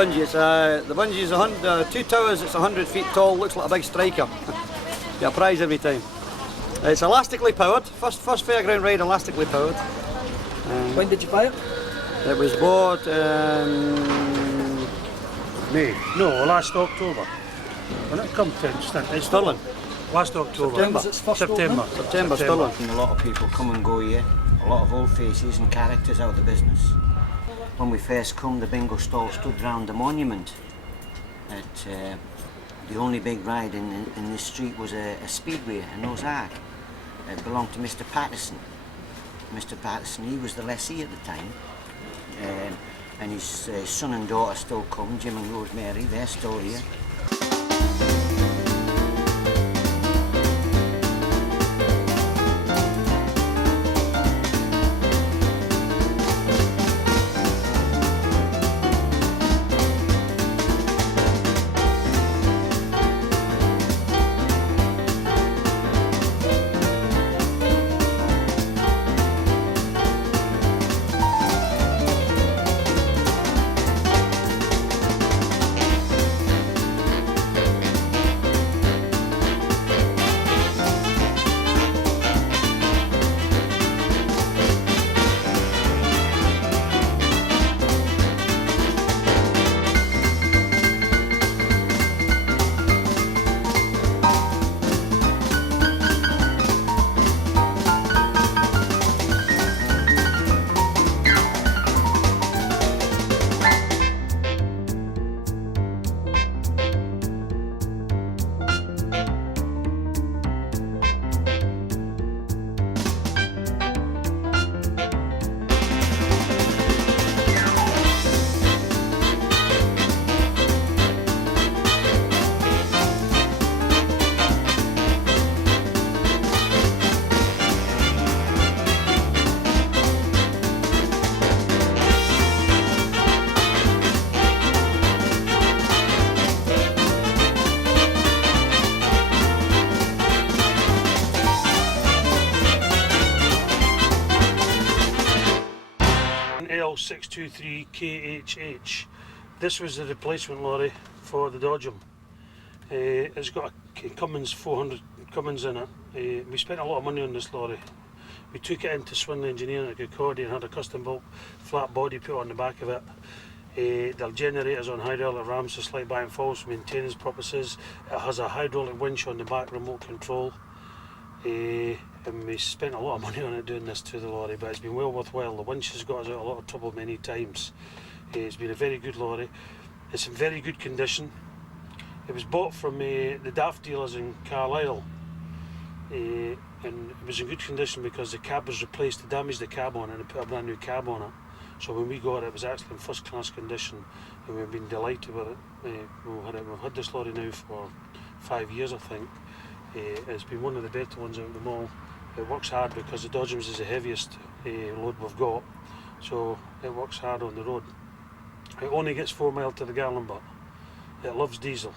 bungee. The bungee is 2 towers, it's 100 feet tall, looks like a big striker. Get a prize every time. It's elastically powered, first fairground ride elastically powered. When did you buy it? It was bought in May. No, last October. When it come to it's Stirling. Last October. September. September, Stirling. And a lot of people come and go here. A lot of old faces and characters out of the business. When we first come, the bingo stall stood round the monument. The only big ride in this street was a speedway, a Noah's Ark. It belonged to Mr. Patterson. Mr. Patterson, he was the lessee at the time. And his son and daughter still come, Jim and Rosemary, they're still here. L623KHH. This was the replacement lorry for the Dodgem. It's got a Cummins 400 Cummins in it. We spent a lot of money on this lorry. We took it into Swindle Engineering at Kirkcaldy and had a custom built flat body put on the back of it. The generators on hydraulic rams to slide back and forth for maintenance purposes. It has a hydraulic winch on the back, remote control. And we spent a lot of money on it doing this to the lorry, but it's been well worthwhile. The winch has got us out of a lot of trouble many times. It's been a very good lorry. It's in very good condition. It was bought from the Daft dealers in Carlisle, and it was in good condition because the cab was replaced. They damaged the cab on it and put a brand new cab on it. So when we got it, it was actually in first class condition, and we've been delighted with it. We've had this lorry now for 5 years, I think. It's been one of the better ones out of them all. It works hard because the Dodgems is the heaviest load we've got, so it works hard on the road. It only gets 4 miles to the gallon, but it loves diesel.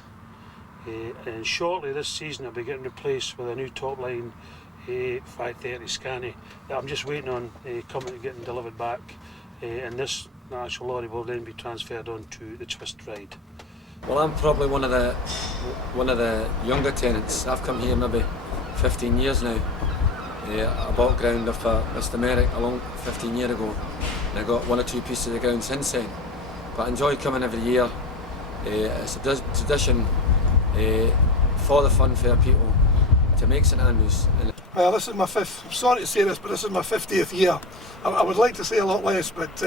And shortly this season it'll be getting replaced with a new top line 530 Scania that I'm just waiting on coming getting delivered back, and this actual lorry will then be transferred on to the twist ride. Well, I'm probably one of the younger tenants. I've come here maybe 15 years now. I bought ground off Mr. Merrick along 15 years ago, and I got 1 or 2 pieces of ground since then. But I enjoy coming every year. It's a tradition for the funfair people to make St Andrews. Well, this is my fifth. I'm sorry to say this, but this is my 50th year. I would like to say a lot less, but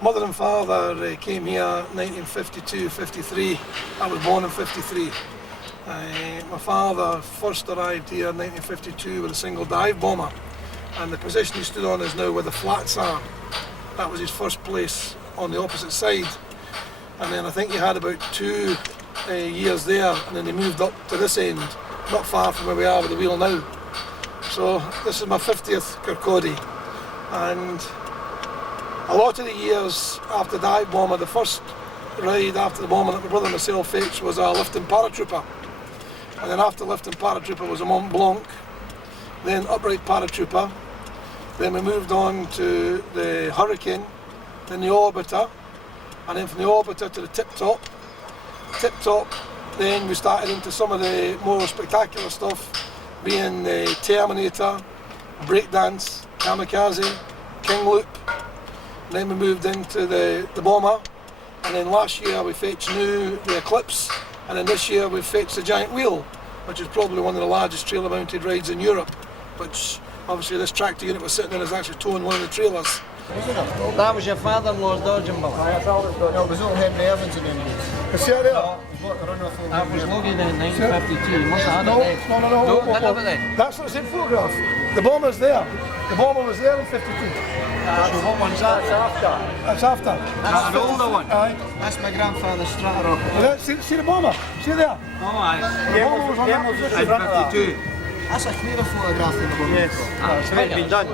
mother and father came here 1952, 53. I was born in 53. My father first arrived here in 1952 with a single dive bomber, and the position he stood on is now where the flats are. That was his first place on the opposite side, and then I think he had about 2 years there, and then he moved up to this end, not far from where we are with the wheel now. So this is my 50th Kirkcaldy, and a lot of the years after the dive bomber, the first ride after the bomber that my brother and myself fetched was a lifting paratrooper. And then after lifting paratrooper was a Mont Blanc, then upright paratrooper, then we moved on to the Hurricane, then the Orbiter, and then from the orbiter to the tip top. Tip top, then we started into some of the more spectacular stuff, being the Terminator, breakdance, kamikaze, king loop. And then we moved into the bomber, and then last year we fetched the Eclipse, and then this year we fetched the giant wheel, which is probably one of the largest trailer mounted rides in Europe, which obviously this tractor unit we're sitting in is actually towing one of the trailers. That was your father-in-law's dodging ball. No, it was all Henry Evans in them days. You see it there? That was Logan in 1952. You must have had No, it then. no. None of it then. That's not the same photograph. The bomber's there. The bomber was there in 52. So what one's that? That's after. That's an older one. Aye. That's my grandfather's Stratorocket. Well, see the bomber? See there? Oh, aye. The bomber was on that position. In 52. That's a clearer photograph than the one. Yes, it's been done.